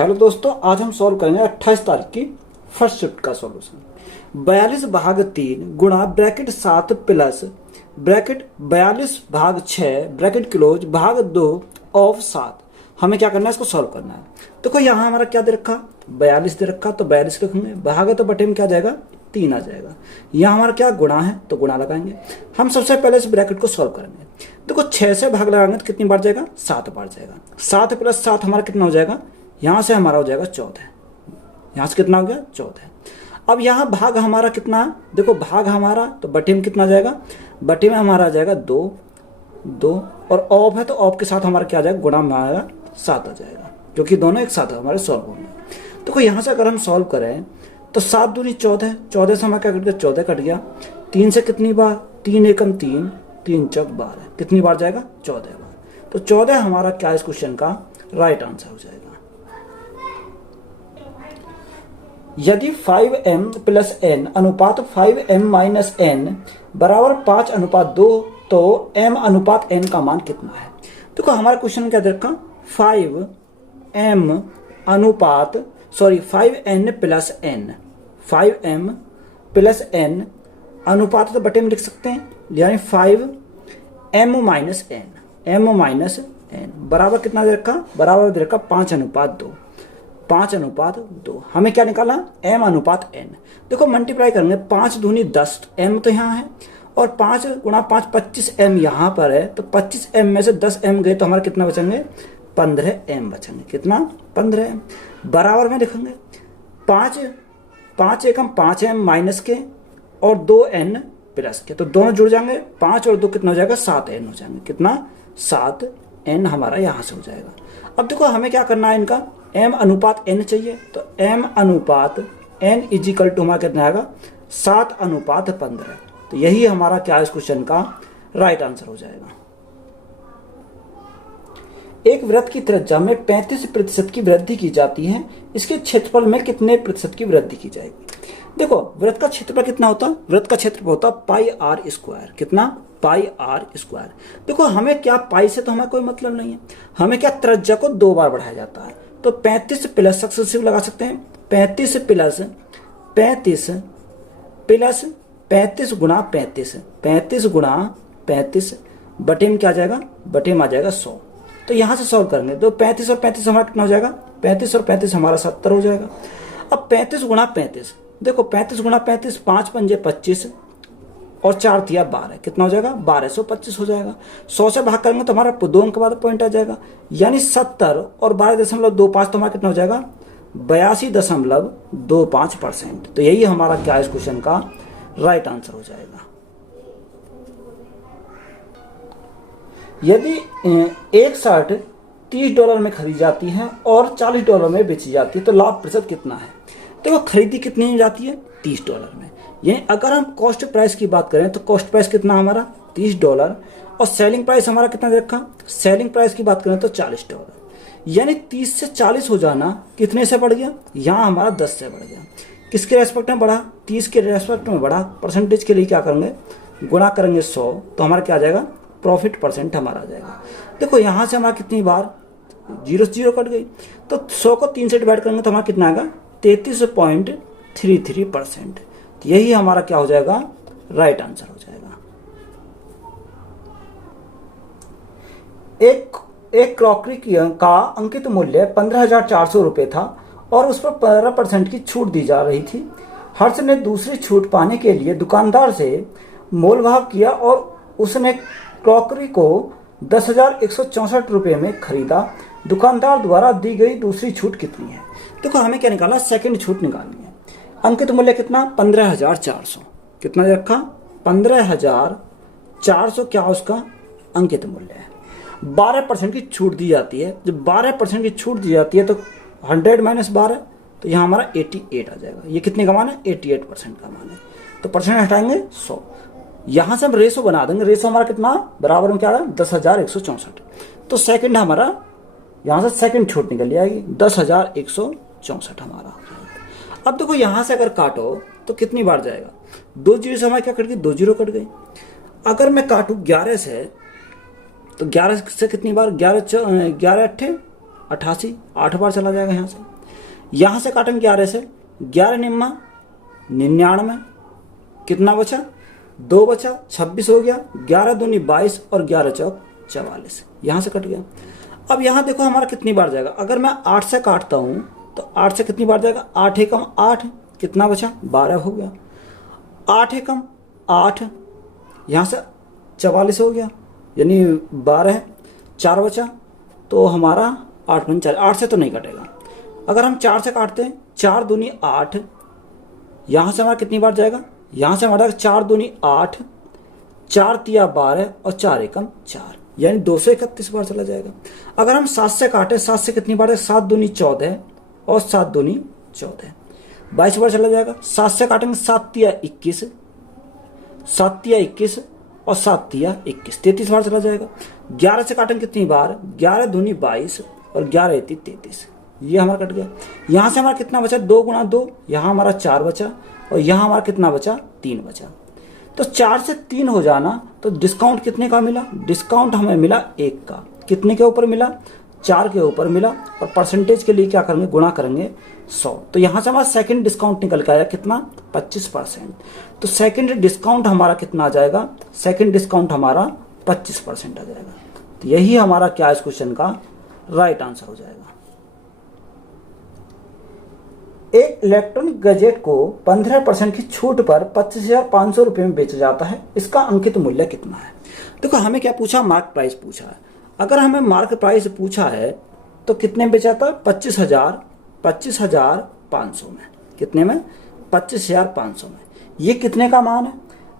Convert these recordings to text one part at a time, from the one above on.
Hello दोस्तों, आज हम सॉल्व करेंगे 28 तारीख की फर्स्ट शिफ्ट का सॉल्यूशन। 42 भाग 3 गुणा ब्रैकेट 7 प्लस ब्रैकेट 42 भाग 6 ब्रैकेट क्लोज भाग 2 ऑफ 7। हमें क्या करना है, इसको सॉल्व करना है। देखो यहाँ हमारा क्या दे रखा, 42 दे रखा, तो 42 लिखेंगे। भाग है तो बटे में क्या जाएगा, 3 आ जाएगा। यहाँ हमारा क्या गुणा है तो गुणा लगाएंगे। हम सबसे पहले इस ब्रैकेट को सॉल्व करेंगे। देखो 6 से भाग लगाएंगे तो कितनी बार जाएगा, 7 बार जाएगा। 7 प्लस 7 हमारा कितना हो जाएगा, यहाँ से हमारा हो जाएगा 14। यहाँ से कितना हो गया, 14। अब यहाँ भाग हमारा कितना है, देखो भाग हमारा तो बटे में कितना जाएगा, बटे में हमारा आ जाएगा 2 और ऑफ है तो ऑफ के साथ हमारा क्या आ जाएगा, गुणा में आएगा 7 आ जाएगा, क्योंकि दोनों एक साथ हमारे सॉल्व होंगे। देखो यहाँ से अगर हम सॉल्व करें तो 7 दूनी 14, 14 से हमारा क्या कट गया, 14 कट गया। 3 से कितनी बार, 3 एकम 3, 3 चौक 12, कितनी बार जाएगा, 14 बार। तो 14 हमारा क्या इस क्वेश्चन का राइट आंसर हो जाएगा। यदि 5m प्लस n अनुपात 5m माइनस n बराबर 5 अनुपात 2 तो m अनुपात n का मान कितना है। देखो हमारा क्वेश्चन क्या दे रखा, 5m अनुपात 5n plus n, 5m plus n अनुपात तो बटे में लिख सकते हैं, यानी 5m minus n, m minus n बराबर कितना दे रखा, बराबर दे रखा 5 अनुपात 2, 5 अनुपात 2। हमें क्या निकाला, m अनुपात n। देखो मल्टीप्लाई करेंगे, 5 दूनी 10, m तो यहाँ है, और 5 गुणा 5 25m यहाँ पर है, तो 25m में से 10m गए तो हमारे कितना बचेंगे, 15m बचेंगे। कितना, 15m। बराबर में लिखेंगे 5 एकम 5m माइनस के और 2n प्लस के, तो दोनों जुड़ जाएंगे, 5 और 2 कितना हो जाएगा, 7n हो जाएंगे। कितना, 7n हमारा यहाँ से हो जाएगा। अब देखो हमें क्या करना है, इनका m अनुपात n चाहिए, तो m अनुपात n इजिकल टू हमारा कितना आएगा, 7 अनुपात 15। तो यही हमारा क्या इस क्वेश्चन का राइट आंसर हो जाएगा। एक वृत्त की त्रिज्या में 35% की वृद्धि की जाती है, इसके क्षेत्रफल में कितने प्रतिशत की वृद्धि की जाएगी। देखो वृत्त का क्षेत्रफल कितना होता है, वृत्त का क्षेत्रफल होता पाई आर स्क्वायर। कितना, पाई आर स्क्वायर। देखो हमें क्या, पाई से तो हमें कोई मतलब नहीं है, हमें क्या त्रिज्या को 2 बार बढ़ाया जाता है, तो 35 प्लस सक्सेसिव लगा सकते हैं, 35 प्लस 35 प्लस 35 गुणा 35, 35 गुणा 35 बटे में क्या जाएगा, बटे में आ जाएगा 100। तो यहाँ से सॉल्व करेंगे तो 35 और 35 हमारा कितना हो जाएगा, 35 और 35 हमारा 70 हो जाएगा। अब 35 गुणा 35, देखो 35 गुणा 35, 5 पंजे 25 और 4 दिया 12, कितना हो जाएगा, 1225 हो जाएगा। 100 से भाग करेंगे तो हमारा 2 अंक बाद पॉइंट आ जाएगा, यानी 70 और 12.25 तो हमारा कितना हो जाएगा, 82.25%। तो यही हमारा क्या इस क्वेश्चन का राइट आंसर हो जाएगा। यदि एक शर्ट $30 में खरीदी जाती है और $40 में बेची जाती है तो लाभ प्रतिशत कितना है। देखो खरीदी कितने में जाती है, $30 में। यानी अगर हम कॉस्ट प्राइस की बात करें तो कॉस्ट प्राइस कितना हमारा, $30, और सेलिंग प्राइस हमारा कितना दे रखा, सेलिंग प्राइस की बात करें तो $40। यानी 30 से 40 हो जाना कितने से बढ़ गया, यहाँ हमारा 10 से बढ़ गया। किसके रेस्पेक्ट में बढ़ा, 30 के रेस्पेक्ट में बढ़ा। परसेंटेज के लिए क्या करेंगे, गुणा करेंगे 100, तो हमारा क्या आ जाएगा, प्रॉफिट परसेंट हमारा आ जाएगा। देखो यहाँ से हमारा कितनी बार 0 कट गई, तो 100 को 3 से डिवाइड करेंगे तो हमारा कितना आएगा, 33.33%। यही हमारा क्या हो जाएगा, राइट आंसर हो जाएगा। एक क्रॉकरी का अंकित मूल्य 15,400 रुपये था और उस पर 15% की छूट दी जा रही थी। हर्ष ने दूसरी छूट पाने के लिए दुकानदार से मोलभाव किया और उसने क्रॉकरी को 10,164 रुपये में खरीदा। दुकानदार द्वारा दी गई दूसरी छूट कितनी है। देखो हमें क्या निकाला, सेकंड छूट निकालनी है। अंकित मूल्य कितना, 15,400। कितना रखा, 15,400 क्या उसका अंकित मूल्य है। 12% की छूट दी जाती है। जब 12% की छूट दी जाती है तो 100 माइनस 12, तो यहाँ हमारा 88 आ जाएगा। ये कितने का मान है, 88% का मान है। तो परसेंट हटाएंगे 100, यहाँ से हम रेशो बना देंगे। रेशो हमारा कितना, बराबर में क्या है, 10,164। तो सेकंड हमारा यहाँ से सेकंड छूट निकल जाएगी, 10,164 हमारा। अब देखो यहाँ से अगर काटो तो कितनी बार जाएगा, 2 जीरो से हमारा क्या कट गई, 2 जीरो कट गई। अगर मैं काटूँ 11 से तो 11 से कितनी बार, 11 अट्ठे 88, 8 बार चला जाएगा यहाँ से। यहाँ से काटेंगे 11 से, 11 निम्मा 99, कितना बचा 2 बचा, 26 हो गया, 11 दूनी 22 और 11 चौक 44, यहाँ से कट गया। अब यहाँ देखो हमारा कितनी बार जाएगा, अगर मैं 8 से काटता हूँ तो 8 से कितनी बार जाएगा, 8 एकम 8, कितना बचा 12 हो गया, 8 एकम 8, यहाँ से 44 हो गया, यानी 12 है, 4 बचा, तो हमारा 8 बन 4, 8 से तो नहीं कटेगा। अगर हम 4 से काटते हैं, 4 दूनी 8, यहाँ से हमारा कितनी बार जाएगा, यहाँ से हमारा 4 दूनी 8, 4 तिया 12 और 4 एकम 4, यानी 231 बार चला जाएगा। अगर हम 7 से काटें, 7 से कितनी बार है, 7 दूनी 14 और 7 दूनी 14, 22 बार चला जाएगा। 7 से काटेंगे, 7 तिया 21, 7 तिया 21 और 7 तिया 21, 33 बार चला जाएगा। 11 से काटेंगे कितनी बार, 11 दूनी 22 और 11 एती 33, ये हमारा कट गया। यहाँ से हमारा कितना बचा, 2 गुणा 2, यहाँ हमारा 4 बचा और यहाँ हमारा कितना बचा, 3 बचा। तो 4 से 3 हो जाना, तो डिस्काउंट कितने का मिला, डिस्काउंट हमें मिला 1 का। कितने के ऊपर मिला, 4 के ऊपर मिला, और परसेंटेज के लिए क्या करेंगे, गुणा करेंगे 100। तो यहाँ से हमारा सेकंड डिस्काउंट निकल के आया कितना, 25%। तो सेकंड डिस्काउंट हमारा कितना आ जाएगा, सेकंड डिस्काउंट हमारा 25% आ जाएगा। तो यही हमारा क्या इस क्वेश्चन का राइट आंसर हो जाएगा। एक इलेक्ट्रॉनिक गैजेट को 15% की छूट पर 25,500 रुपये में बेचा जाता है, इसका अंकित मूल्य कितना है। देखो हमें क्या पूछा, मार्क प्राइस पूछा है। अगर हमें मार्क प्राइस पूछा है तो कितने में बेचा था, 25,500 में। कितने में, 25,500 में। ये कितने का मान है,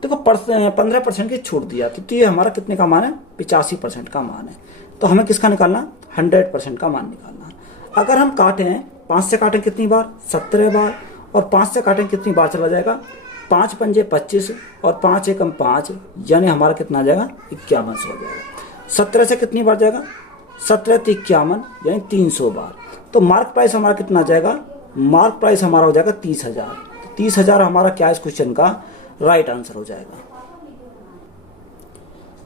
देखो 15% की छूट दिया, तो ये हमारा कितने का मान है, 85% का मान है। तो हमें किसका निकालना, 100% का मान निकालना। अगर हम काटें, 5 से काटें कितनी बार, 17 बार, और 5 से काटें कितनी बार चला जाएगा, 5 पंजे 25 और 5 एकम 5, यानी हमारा कितना आ जाएगा, 51 हो जाएगा। 17 से कितनी बार जाएगा, 17 तो 51, यानी 300 बार। तो मार्क प्राइस हमारा कितना आ जाएगा, मार्क प्राइस हमारा हो जाएगा 30,000। तो 30,000 हमारा क्या इस क्वेश्चन का राइट आंसर हो जाएगा।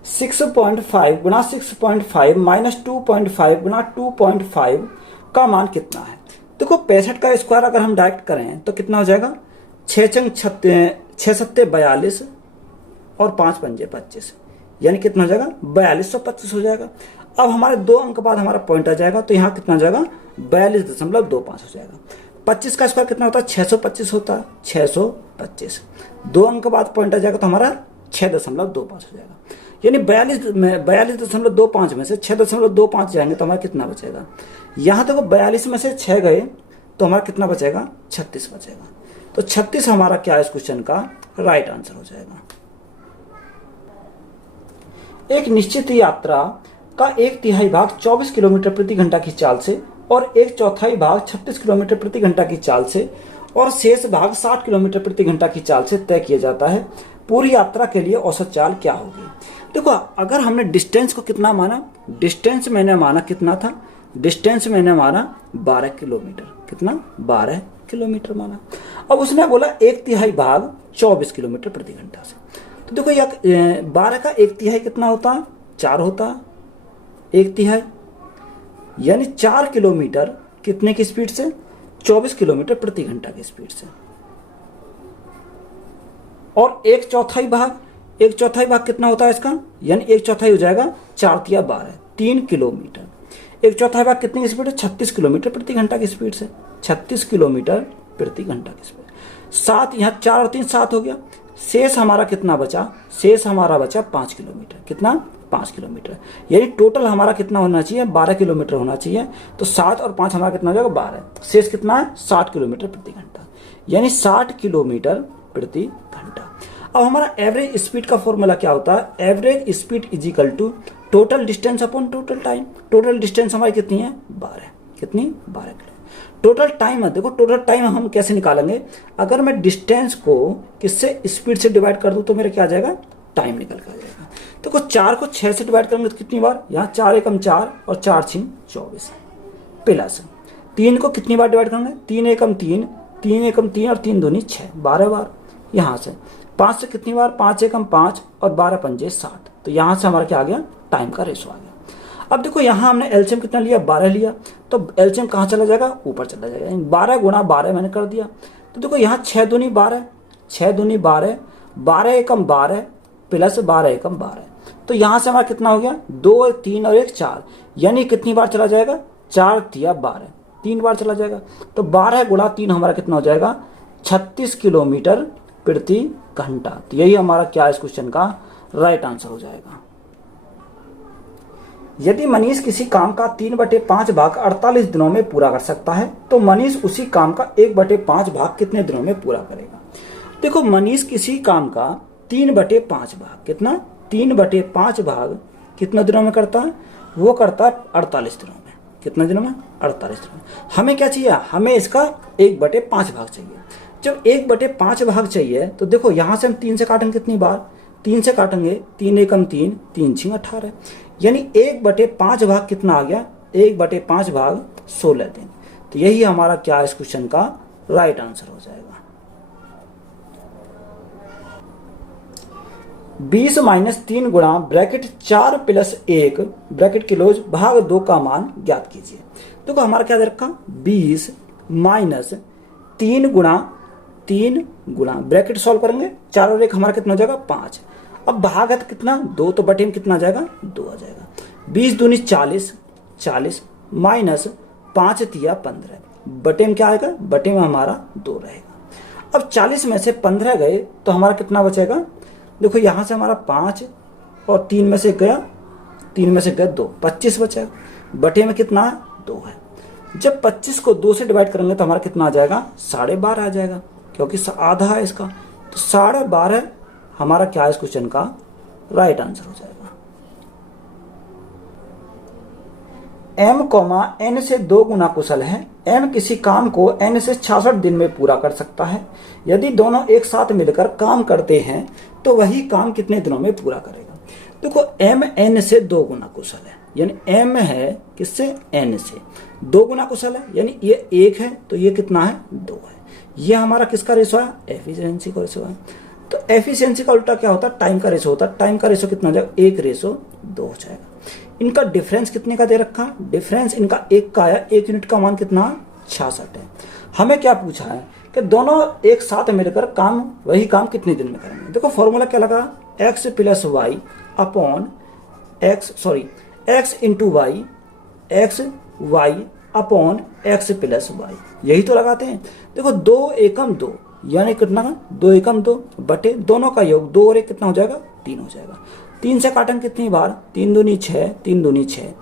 6.5 गुणा 6.5 माइनस 2.5 गुणा 2.5 का मान कितना है। देखो 65 का स्क्वायर अगर हम डायरेक्ट करें तो कितना हो जाएगा, 6 चंग 6 सत्ते 42 और 5 पंजे 25, यानी कितना हो जाएगा, 4225 हो जाएगा। अब हमारे 2 अंक बाद हमारा पॉइंट आ जाएगा, तो यहाँ कितना हो जाएगा, 42.25 हो जाएगा। 25 का स्क्वायर कितना होता है, 625 होता है, 625। 2 अंक बाद पॉइंट आ जाएगा तो हमारा 6.25 हो जाएगा, यानी 42.25 में से 6.25 जाएंगे तो हमारा कितना बचेगा। यहाँ देखो 42 में से 6 गए तो हमारा कितना बचेगा, 36 बचेगा। तो 36 हमारा क्या है इस क्वेश्चन का राइट आंसर हो जाएगा। एक निश्चित यात्रा का 1/3 भाग 24 किलोमीटर प्रति घंटा की चाल से और 1/4 भाग 36 किलोमीटर प्रति घंटा की चाल से और शेष भाग 60 किलोमीटर प्रति घंटा की चाल से तय किया जाता है। पूरी यात्रा के लिए औसत चाल क्या होगी। देखो अगर हमने डिस्टेंस को कितना माना, डिस्टेंस मैंने माना कितना था, डिस्टेंस मैंने माना 12 किलोमीटर, कितना 12 किलोमीटर माना। अब उसने बोला 1/3 भाग 24 किलोमीटर प्रति घंटा से। तो देखो 12 का 1/3 कितना होता, 4 होता, 1/3 यानी 4 किलोमीटर कितने की स्पीड से, 24 किलोमीटर प्रति घंटा की स्पीड से। और 1/4 भाग, 1/4 भाग कितना होता है इसका, यानी 1/4 हो जाएगा 4 तिया 12, 3 किलोमीटर। 1/4 भाग कितनी की स्पीड है, 36 किलोमीटर प्रति घंटा की स्पीड से, 36 किलोमीटर प्रति घंटा की स्पीड। 7, यहाँ 4 और 3 7 हो गया। शेष हमारा कितना बचा, शेष हमारा बचा 5 किलोमीटर, कितना 5 किलोमीटर, यानी टोटल हमारा कितना होना चाहिए, 12 किलोमीटर होना चाहिए। तो 7 और 5 हमारा कितना हो जाएगा, 12। शेष कितना है, 60 किलोमीटर प्रति घंटा, यानी 60 किलोमीटर प्रति घंटा। अब हमारा एवरेज स्पीड का फॉर्मूला क्या होता है, average speed is equal to total distance upon total time. Total distance हमारी कितनी है, 12, कितनी 12 किलोमीटर। टोटल टाइम है, देखो टोटल टाइम हम कैसे निकालेंगे, अगर मैं डिस्टेंस को किससे, स्पीड से डिवाइड कर दूं तो मेरा क्या आ जाएगा, टाइम निकल कर आ जाएगा। देखो 4 को 6 से डिवाइड करेंगे तो कितनी बार, यहाँ 4 एकम 4 और 4 6 24, प्लस 3 को कितनी बार डिवाइड करेंगे, 3 एकम 3, 3 एकम 3 और 3 दूनी 6, 12 बार। यहाँ से 5 से कितनी बार, 5 एकम 5 और 12 पंजे 60। तो यहाँ से हमारा क्या आ गया, टाइम का रेशो आ गया। अब देखो यहाँ हमने एलसीएम कितना लिया, 12 लिया, तो एलसीएम कहाँ चला जाएगा, ऊपर चला जाएगा। 12 गुणा 12 मैंने कर दिया, तो देखो यहाँ 6 दूनी 12, 6 दूनी 12, 12 एकम 12 प्लस 12 एकम 12, तो यहाँ से हमारा कितना हो गया, 2 3 और 1 4, यानी कितनी बार चला जाएगा, 4 तिया 12, 3 बार चला जाएगा। तो 12 गुणा 3 हमारा कितना हो जाएगा, 36 किलोमीटर प्रति घंटा। तो यही हमारा क्या इस क्वेश्चन का राइट आंसर हो जाएगा। यदि मनीष किसी काम का 3/5 भाग 48 दिनों में पूरा कर सकता है, तो मनीष उसी काम का 1/5 भाग कितने दिनों में पूरा करेगा। देखो मनीष किसी काम का 3/5 भाग, कितना, 3/5 भाग कितने दिनों में करता है, वो करता है 48 दिनों में। कितने दिनों में, 48 दिनों में। हमें क्या चाहिए, हमें इसका 1/5 भाग चाहिए। जब 1/5 भाग चाहिए तो देखो यहाँ से हम 3 से काटेंगे, कितनी बार, 3 से काटेंगे, 3 एकम 3, 3 6 18, यानी 1/5 भाग कितना आ गया, 1/5 भाग 16 दिन। तो यही हमारा क्या इस क्वेश्चन का राइट आंसर हो जाएगा। 20 - 3 गुणा ब्रैकेट 4 + 1 ब्रैकेट किलोज भाग 2 का मान ज्ञात कीजिए। देखो हमारा क्या दे रखा, 20 - 3 गुणा ब्रैकेट सॉल्व करेंगे, 4 और 1 हमारा कितना हो जाएगा, 5। अब भाग है तो कितना, 2, तो बटे में कितना आ जाएगा, 2 आ जाएगा। 20 दूनी 40, 40 माइनस 5 तिया 15, बटे में क्या आएगा, बटे में हमारा 2 रहेगा। अब 40 में से 15 गए तो हमारा कितना बचेगा, देखो यहाँ से हमारा 5 और 3 में से गया, 3 में से गया 2, 25 बचेगा। बटे में कितना है, 2 है। जब 25 को 2 से डिवाइड करेंगे तो हमारा कितना आ जाएगा, 12.5 आ जाएगा, क्योंकि आधा है इसका। तो 12.5 हमारा क्या है इस क्वेश्चन का राइट आंसर हो जाएगा। m, n से 2 गुना कुशल है। m किसी काम को n से 66 दिन में पूरा कर सकता है। यदि दोनों एक साथ मिलकर काम करते हैं तो वही काम कितने दिनों में पूरा करेगा। देखो m n से 2 गुना कुशल है, यानी m है किससे, n से 2 गुना कुशल है, यानी ये 1 है तो ये कितना है, 2 है। ये हमारा किसका रेशो है, एफिशिएंसी का रेशो है। तो एफिशिएंसी का उल्टा क्या होता है, टाइम का रेशो होता है। टाइम का रेशो कितना हो जाएगा, 1:2 हो जाएगा। इनका डिफरेंस कितने का दे रखा, डिफरेंस इनका 1 का आया, 1 यूनिट का मान कितना, 66 है। हमें क्या पूछा है कि दोनों एक साथ मिलकर वही काम कितने दिन में करेंगे। देखो फॉर्मूला क्या लगा, x + y upon x into y, x y upon x + y, यही तो लगाते हैं। देखो 2 एकम 2 यानी कितना, 2 एकम 2 बटे दोनों का योग, 2 और 1 कितना हो जाएगा, 3 हो जाएगा। 3 से काटेंगे कितनी बार, 3 दूनी 6, 3 दूनी 6,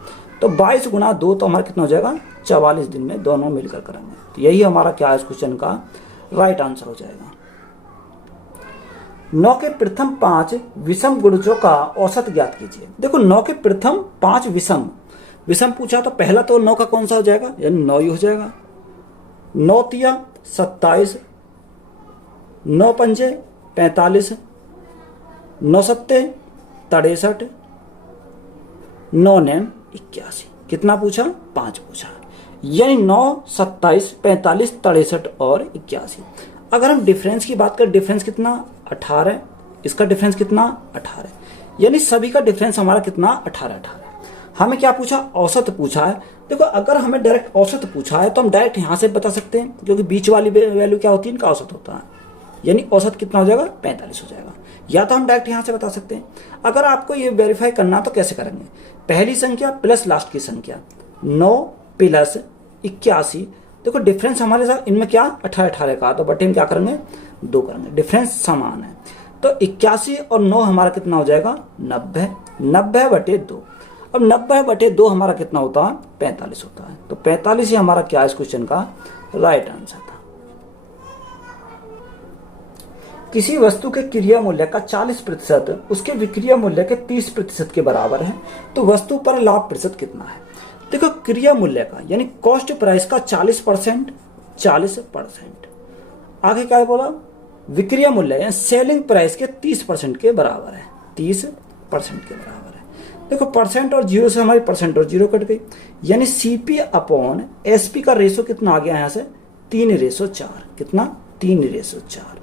तो 22 गुणा 2 तो हमारा कितना हो जाएगा, 44 दिन में दोनों मिलकर करेंगे। तो यही हमारा क्या है इस क्वेश्चन का राइट आंसर हो जाएगा। 9 के प्रथम 5 विषम गुणजों का औसत ज्ञात कीजिए। देखो 9 के प्रथम 5 विषम पूछा तो पहला तो 9 का कौन सा हो जाएगा, यानी 9 ही हो जाएगा। 9 तिया 27, 9 पंजे 45, 9 सत्ते 63, 9 9 81। कितना पूछा, 5 पूछा, यानी 9 27 45 63 और 81। अगर हम डिफरेंस की बात करें, डिफरेंस कितना, 18, इसका डिफरेंस कितना, 18, यानी सभी का डिफरेंस हमारा कितना, 18। हमें क्या पूछा, औसत पूछा है। देखो अगर हमें डायरेक्ट औसत पूछा है तो हम डायरेक्ट यहाँ से बता सकते हैं, क्योंकि बीच वाली वैल्यू क्या होती है, इनका औसत होता है, यानी औसत कितना हो जाएगा, 45 हो जाएगा। या तो हम डायरेक्ट यहाँ से बता सकते हैं। अगर आपको ये वेरीफाई करना तो कैसे करेंगे, पहली संख्या प्लस लास्ट की संख्या, 9 + 81, देखो डिफरेंस हमारे साथ इनमें क्या 18 का, तो बटे में क्या करेंगे, 2 करेंगे, डिफरेंस समान है। तो 81 और 9 हमारा कितना हो जाएगा, 90, 90/2। अब 90/2 हमारा कितना होता है, 45 होता है। तो 45 ही हमारा क्या है इस क्वेश्चन का राइट आंसर था। किसी वस्तु के क्रिया मूल्य का 40% उसके विक्रय मूल्य के 30% के बराबर है, तो वस्तु पर लाभ प्रतिशत कितना है। देखो क्रिया मूल्य का यानी कॉस्ट प्राइस का 40%, 40%। आगे क्या बोला, विक्रय मूल्य यानी सेलिंग प्राइस के 30% के बराबर है, 30% के बराबर है। देखो परसेंट और जीरो से हमारी परसेंट और जीरो कट गई, यानी CP अपॉन SP का रेशो कितना आ गया यहाँ से, 3:4। कितना, 3:4।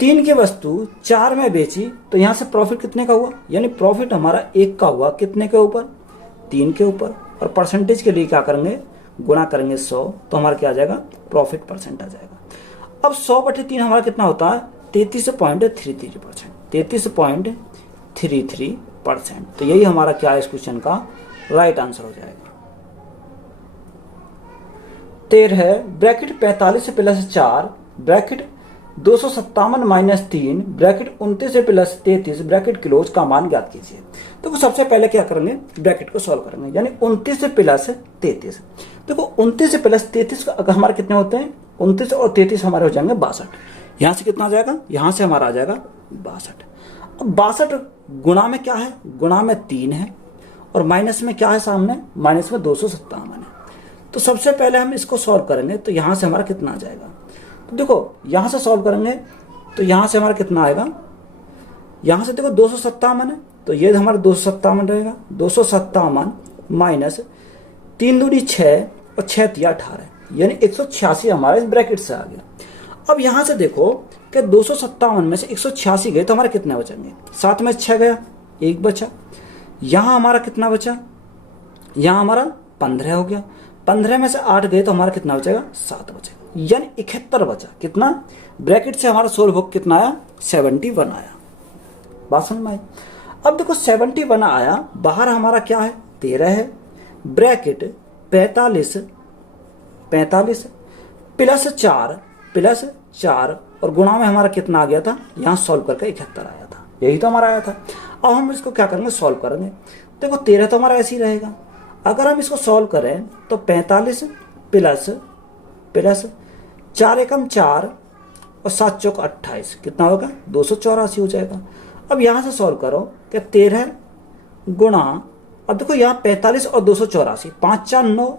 3 की वस्तु 4 में बेची तो यहाँ से प्रॉफिट कितने का हुआ, यानी प्रॉफिट हमारा 1 का हुआ, कितने के ऊपर, 3 के ऊपर, और परसेंटेज के लिए क्या करेंगे, गुणा करेंगे 100, तो हमारा क्या आ जाएगा, प्रॉफिट परसेंट आ जाएगा। अब 100/3 हमारा कितना होता है, 33.33%, 33.33%। तो यही हमारा क्या है इस क्वेश्चन का राइट आंसर हो जाएगा। 13 bracket 45 plus 4 bracket 257 - 3 bracket 29 plus 33 bracket close का मान ज्ञात कीजिए। देखो सबसे पहले क्या करेंगे, ब्रैकेट को सॉल्व करेंगे, यानी 29 प्लस 33। देखो 29 प्लस 33 अगर हमारे कितने होते हैं, 29 और 33 हमारे हो जाएंगे 62। यहाँ से कितना आ जाएगा, यहाँ से हमारा आ जाएगा 62। अब 62 गुणा में क्या है, गुणा में 3 है, और माइनस में क्या है, सामने माइनस में 257 है। तो सबसे पहले हम इसको सॉल्व करेंगे, तो यहाँ से हमारा कितना आ जाएगा, तो देखो यहाँ से सॉल्व करेंगे तो यहाँ से हमारा कितना आएगा, यहाँ से देखो 257 है, तो ये हमारा 257 रहेगा, 257 माइनस 3 दूनी 6 और 6 तिया 18, यानी 186 हमारा इस ब्रैकेट से आ गया। अब यहाँ से देखो कि 257 में से 186 गए तो हमारे कितने बचेंगे, 7 में 6 गया, 1 बचा। यहाँ हमारा कितना बचा, यहाँ हमारा 15 हो गया, 15 में से 8 गए तो हमारा कितना बचेगा, 7 बचेगा, यानी 71 बचा। कितना, ब्रैकेट से हमारा सोल्व होकर कितना आया, 71 आया। बात समझ में आई। अब देखो 71 आया, बाहर हमारा क्या है, 13 है, ब्रैकेट 45 प्लस 4 और गुणा में हमारा कितना आ गया था, यहाँ सॉल्व करके 71 आया था, यही तो हमारा आया था। अब हम इसको क्या करेंगे, सॉल्व करेंगे। देखो 13 तो हमारा ऐसे ही रहेगा, अगर हम इसको सॉल्व करें तो 45 प्लस 4 एकम 4 और 7 चौक 28 कितना होगा, 284 हो जाएगा। अब यहाँ से सॉल्व करो कि 13 गुणा, अब देखो यहाँ 45 और 284, 5 4 9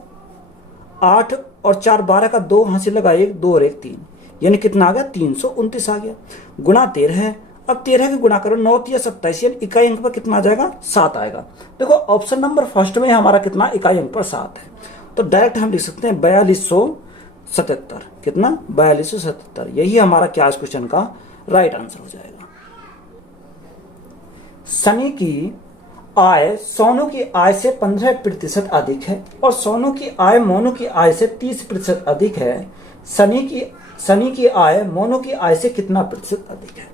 8 और 4 12 का 2 हासिल लगा, 1 2 और 1 3, यानी कितना आ गया, 329 आ गया। गुणा 13 है, अब 13 के गुणा करो, 9 3 27, यानी इकाई अंक पर कितना आ जाएगा, 7 आएगा। देखो ऑप्शन नंबर फर्स्ट में हमारा कितना, इकाई अंक पर 7 है, तो डायरेक्ट हम लिख सकते हैं 4277। कितना, 4277, यही हमारा क्या इस क्वेश्चन का राइट आंसर हो जाएगा। सनी की आय सोनू की आय से 15% अधिक है और सोनू की आय मोनू की आय से 30% अधिक है। सनी की आय मोनू की आय से कितना प्रतिशत अधिक है।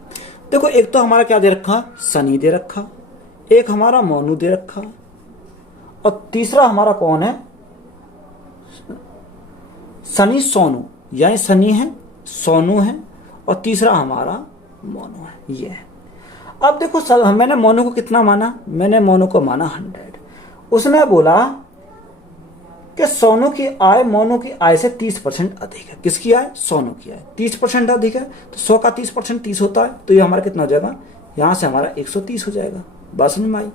देखो एक तो हमारा क्या दे रखा, सनी दे रखा, एक हमारा मोनू दे रखा, और तीसरा हमारा कौन है, सनी सोनू, यानी सनी है, सोनू है, और तीसरा हमारा मोनू है, ये है। अब देखो मैंने मोनू को कितना माना, मैंने मोनू को माना 100। उसने बोला कि सोनू की आय मोनू की आय से 30% अधिक है। किसकी आय, सोनू की आय 30% अधिक है, तो 100 का 30% 30 होता है, तो ये हमारा कितना हो जाएगा, यहाँ से हमारा 130 हो जाएगा। बात समझ में आई।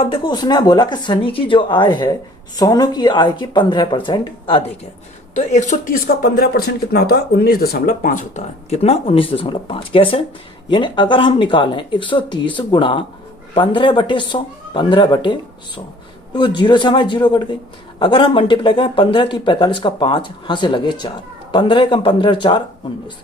अब देखो उसने बोला कि सनी की जो आय है सोनू की आय की 15% अधिक है, तो 130 का 15% कितना होता है, 19.5 होता है। कितना, 19.5। कैसे, यानी अगर हम निकालें 130 गुणा 15/100, 15/100, देखो जीरो से हमारे जीरो कट गई। अगर हम मल्टीप्लाई करें 15 की 45 का 5, हाँ से लगे 4, 15 कम 15 4 19,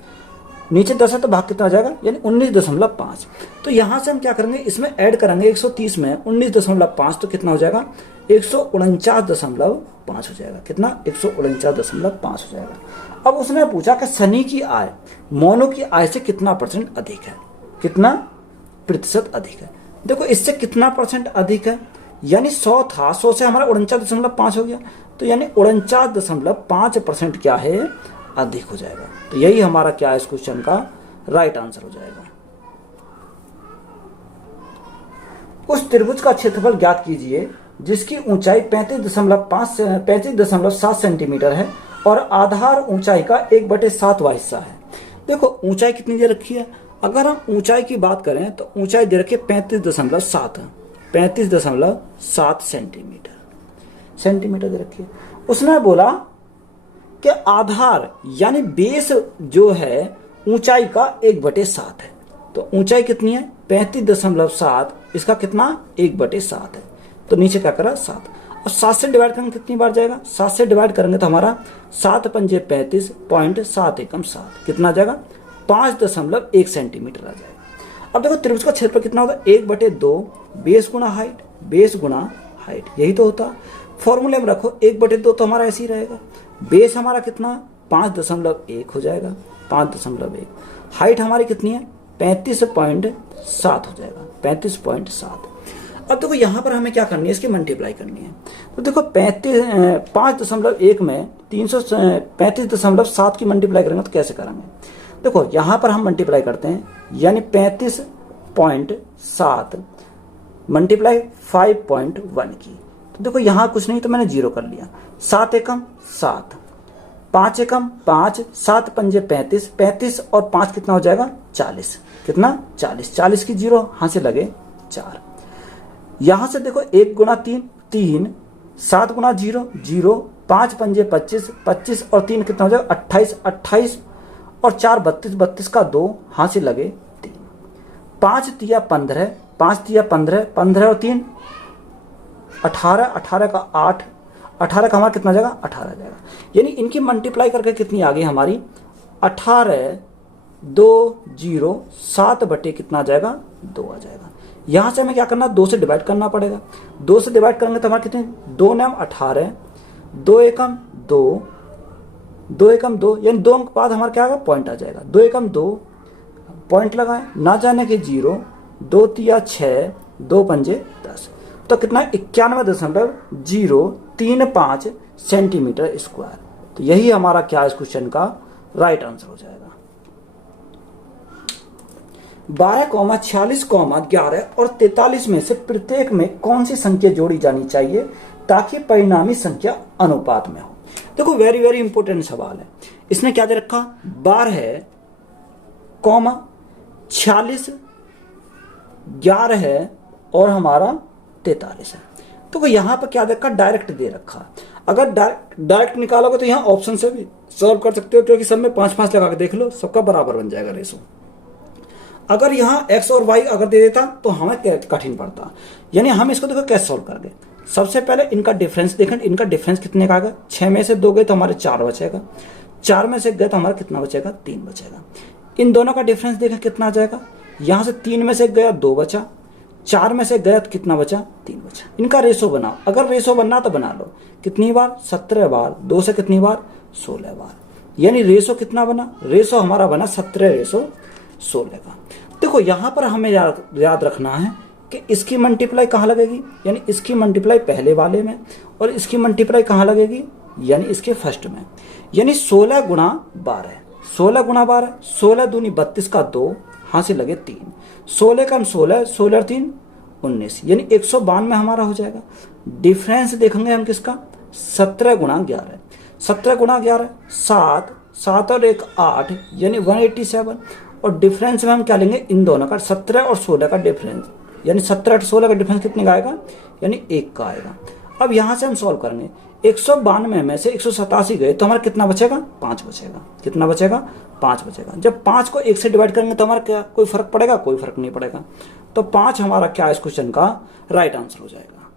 नीचे 10 है तो भाग कितना आ जाएगा, यानी 19.5। तो यहाँ से हम क्या करेंगे, इसमें ऐड करेंगे 130 में 19.5, तो कितना हो जाएगा, 149.5 हो जाएगा। कितना, 149.5 हो जाएगा। अब उसने पूछा कि सनी की आय मोनू की आय से कितना % अधिक है, कितना प्रतिशत अधिक है। देखो इससे कितना % अधिक है, यानी 100 था, 100 से हमारा 49.5 हो गया, तो यानी 49.5% क्या है, अधिक हो जाएगा। तो यही हमारा क्या है इस क्वेश्चन का राइट आंसर हो जाएगा। उस त्रिभुज का क्षेत्रफल ज्ञात कीजिए जिसकी ऊंचाई 35.7 सेंटीमीटर है और आधार ऊंचाई का 1/7वां हिस्सा है। देखो ऊंचाई कितनी दे रखी है, अगर हम ऊंचाई की बात करें तो ऊंचाई दे रखी है 35.7 सेंटीमीटर दे रखी है। उसने बोला कि आधार यानी बेस जो है ऊंचाई का 1/7 है, तो ऊंचाई कितनी है 35.7, इसका कितना 1/7 है, तो नीचे क्या करा 7, और 7 से डिवाइड करेंगे कितनी बार जाएगा, 7 से डिवाइड करेंगे तो हमारा 7 पंजे 35.7 एकम 7 कितना आ जाएगा 5.1 सेंटीमीटर आ जाएगा। अब देखो त्रिभुज का क्षेत्रफल कितना होगा 1/2 बेस गुणा हाइट, यही तो होता। फॉर्मूले में रखो 1/2 तो हमारा ऐसे ही रहेगा। बेस हमारा कितना 5.1 हो जाएगा, 5.1। हाइट हमारी कितनी है 35.7 हो जाएगा, 35.7। अब देखो यहाँ पर हमें क्या करनी है, इसकी मल्टीप्लाई करनी है। तो देखो 5.1 में 335.7 की मल्टीप्लाई करेंगे तो कैसे करेंगे। देखो यहाँ पर हम मल्टीप्लाई करते हैं, यानी 35.7 मल्टीप्लाई 5.1 की। तो देखो यहाँ कुछ नहीं तो मैंने 0 कर लिया। 7 एकम 7, 5 एकम 5, 7 पंजे 35, 35 और 5 कितना हो जाएगा 40। कितना 40, 40 की 0 यहाँ से लगे 4। यहां से देखो 1 गुना 3 3, 7 गुना 0 0, 5 पंजे 25, 25 और 3 कितना हो जाएगा 28, 28 और 4 32, 32 का 2 यहाँ से लगे 3। 5 तिया 15, 5 तिया 15, 15 और 3 18, 18 का 8, 18 का हमारा कितना जाएगा 18 जाएगा। यानी इनकी मल्टीप्लाई करके कितनी आ गई हमारी 18 2 0 7 बटे कितना जाएगा 2 आ जाएगा। यहां से हमें क्या करना 2 से डिवाइड करना पड़ेगा। 2 से डिवाइड करेंगे तो हमारे कितने 2 9 18, 2 एकम 2, 2 एकम 2, यानी 2 अंक बाद हमारा क्या आएगा पॉइंट आ जाएगा। 2 एकम 2 पॉइंट लगाए ना जाने के 0, 2 तिया 6, 2 पंजे 10, तो कितना 91.035 सेंटीमीटर स्क्वायर। तो यही हमारा क्या इस क्वेश्चन का राइट आंसर हो जाएगा। 12, 46, 11 और 43 में से प्रत्येक में कौन सी संख्या जोड़ी जानी चाहिए ताकि परिणामी संख्या अनुपात में हो। देखो वेरी वेरी इंपॉर्टेंट सवाल है। इसने क्या दे रखा 12, 46, 11 है और हमारा 43 है। तो यहां पर क्या देखा डायरेक्ट दे रखा। अगर डायरेक्ट निकालोगे तो यहां ऑप्शन से भी सॉल्व कर सकते हो, क्योंकि सब में 5-5 लगा के देख लो, सबका बराबर बन जाएगा रेशो। अगर यहाँ x और y अगर दे देता तो हमें कठिन पड़ता। यानी हम इसको देखो कैसे सॉल्व कर गए। सबसे पहले इनका डिफरेंस देखें, इनका डिफरेंस कितने का आएगा 6 में से 2 गए तो हमारे 4 बचेगा, 4 में से गए तो हमारा कितना बचेगा 3 बचेगा। इन दोनों का डिफरेंस देखें कितना आ जाएगा। यहाँ से 3 में से गया 2 बचा, 4 में से गया तो कितना बचा 3 बचा। इनका रेशो बनाओ, अगर रेशो बनना तो बना लो। कितनी बार 17 बार, 2 से कितनी बार 16 बार। यानी रेशो कितना बना, रेशो हमारा बना 17/16 का। देखो यहां पर हमें याद रखना है कि इसकी मल्टीप्लाई कहाँ लगेगी, यानी इसकी मल्टीप्लाई पहले वाले में और इसकी मल्टीप्लाई कहाँ लगेगी, यानी इसके फर्स्ट में। यानी 16 गुणा 12, 16 गुणा 12, 16 दूनी 32 का 2 यहाँ से लगे 3, 16 का 16, 16 और 3 19, यानी 192 हमारा हो जाएगा। डिफरेंस देखेंगे हम किसका 17 गुणा 11, 17 गुणा 11 7, 7 और 1 8, यानी 187। और डिफरेंस में हम क्या लेंगे इन दोनों का 17 और 16 का डिफरेंस, यानी 17 और 16 का डिफरेंस कितने का आएगा, यानी 1 का आएगा। अब यहां से हम सॉल्व करेंगे। 192 में से 187 गए तो हमारा कितना बचेगा 5 बचेगा। कितना बचेगा 5 बचेगा। जब 5 को 1 से डिवाइड करेंगे तो हमारा क्या कोई फर्क पड़ेगा, कोई फर्क नहीं पड़ेगा। तो 5 हमारा क्या इस क्वेश्चन का राइट आंसर हो जाएगा।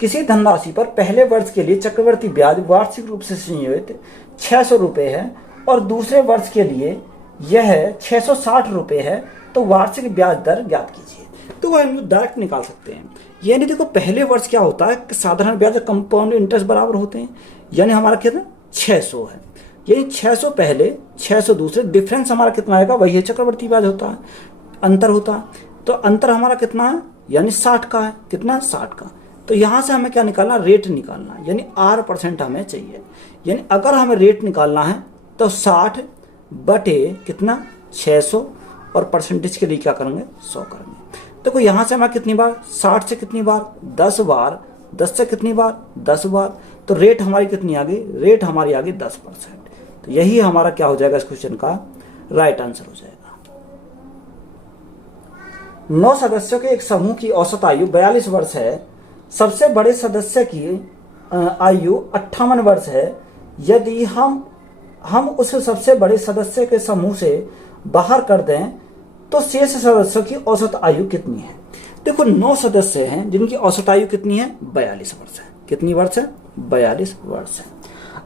किसी धनराशि पर पहले वर्ष के लिए चक्रवृद्धि ब्याज वार्षिक रूप से संयोजित 600 रुपए है और दूसरे वर्ष के लिए यह 660 रुपए है, तो वार्षिक ब्याज दर ज्ञात कीजिए। तो वह हम डायरेक्ट निकाल सकते हैं। यानी देखो पहले वर्ष क्या होता है कि साधारण ब्याज कंपाउंड इंटरेस्ट बराबर होते हैं, यानी हमारा कितना 600 है, यानी 600 पहले 600 दूसरे, डिफरेंस हमारा कितना आएगा वही चक्रवृद्धि ब्याज होता है, अंतर होता है। तो अंतर हमारा कितना है, यानी 60 का है। कितना 60 का। तो यहां से हमें क्या निकालना, रेट निकालना, यानी R% हमें चाहिए। यानी अगर हमें रेट निकालना है तो 60 बटे कितना 600 और परसेंटेज के लिए क्या करेंगे 100 करेंगे। देखो यहां से हमें कितनी बार 60 से कितनी बार 10 बार, 10 से कितनी बार 10 बार, तो रेट हमारी कितनी आ गई, रेट हमारी आ गई 10%। तो यही हमारा क्या हो जाएगा इस क्वेश्चन का राइट आंसर हो जाएगा। 9 सदस्यों के एक समूह की औसत आयु 42 वर्ष है। सबसे बड़े सदस्य की आयु 58 वर्ष है। यदि हम उस सबसे बड़े सदस्य के समूह से बाहर कर दें तो शेष सदस्यों की औसत आयु कितनी है। देखो 9 सदस्य हैं जिनकी औसत आयु कितनी है 42 वर्ष है। कितनी वर्ष है 42 वर्ष है।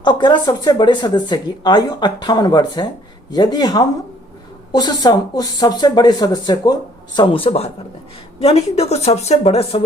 अब कह रहा सबसे बड़े सदस्य की आयु 58 वर्ष है। यदि हम उस सबसे बड़े सदस्य को समूह से बाहर कर दें। यानी कि देखो सबसे बड़ा सब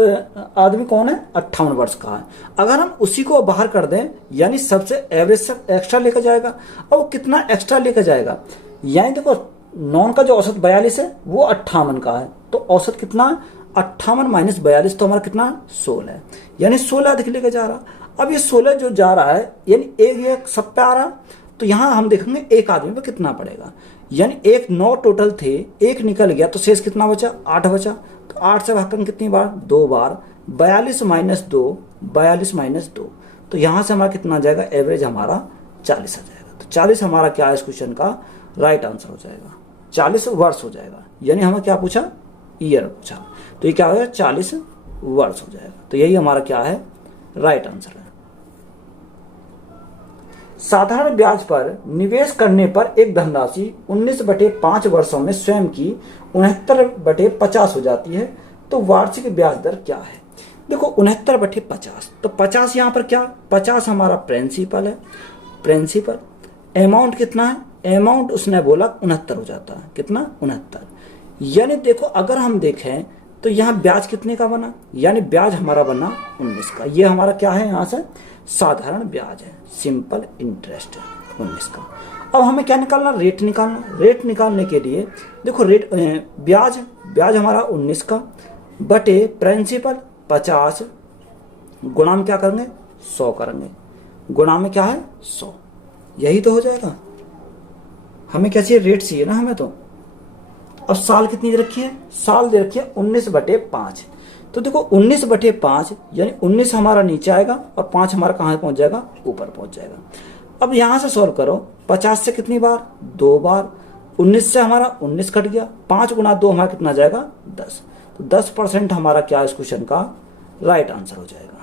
आदमी कौन है, 58 वर्ष का है। अगर हम उसी को बाहर कर दें यानी सबसे एवरेज से एक्स्ट्रा लेकर जाएगा। और वो कितना एक्स्ट्रा लेकर जाएगा, यानी देखो नॉन का जो औसत 42 है वो 58 का है, तो औसत कितना, 58 माइनस 42 तो हमारा कितना 16 है, यानी 16 अधिक लेकर जा रहा। अब ये 16 जो जा रहा है यानी एक सब पे आ रहा, तो यहाँ हम देखेंगे एक आदमी पे कितना पड़ेगा, यानी 9 टोटल थे, 1 निकल गया तो शेष कितना बचा, 8 बचा। तो 8 से भाग करें कितनी बार, 2 बार, 42 माइनस 2, 42 माइनस 2, तो यहाँ से हमारा कितना आ जाएगा, एवरेज हमारा 40 आ जाएगा। तो 40 हमारा क्या है इस क्वेश्चन का राइट आंसर हो जाएगा, 40 वर्ष हो जाएगा। यानी हमें क्या पूछा, ईयर पूछा, तो ये क्या हो जाएगा 40 वर्ष हो जाएगा। तो यही हमारा क्या है राइट आंसर है। साधारण ब्याज पर निवेश करने पर एक धनराशि 19/5 वर्षों में स्वयं की 69/50 हो जाती है, तो वार्षिक ब्याज दर क्या है। देखो 69/50, तो 50 यहाँ पर क्या, 50 हमारा प्रिंसिपल है, प्रिंसिपल अमाउंट कितना है, अमाउंट उसने बोला 69 हो जाता है, कितना 69। यानी देखो अगर हम देखें तो यहाँ ब्याज कितने का बना, यानी ब्याज हमारा बना 19 का। ये हमारा क्या है, यहाँ से साधारण ब्याज है, सिंपल इंटरेस्ट है 19 का। अब हमें क्या निकालना, रेट निकालना। रेट निकालने के लिए देखो रेट ब्याज हमारा 19 का बटे प्रिंसिपल 50 गुणा में क्या करेंगे 100 करेंगे, गुणा में क्या है 100, यही तो हो जाएगा। हमें क्या चाहिए, रेट चाहिए ना हमें। तो अब साल कितनी दे रखी है, साल दे रखी है 19/5। तो देखो 19/5 यानी 19 हमारा नीचे आएगा और 5 हमारा कहाँ पहुंच जाएगा, ऊपर पहुंच जाएगा। अब यहां से सॉल्व करो, 50 से कितनी बार, 2 बार, 19 से हमारा 19 कट गया, 5 गुना 2 हमारा कितना जाएगा 10। तो 10% हमारा क्या इस क्वेश्चन का राइट आंसर हो जाएगा।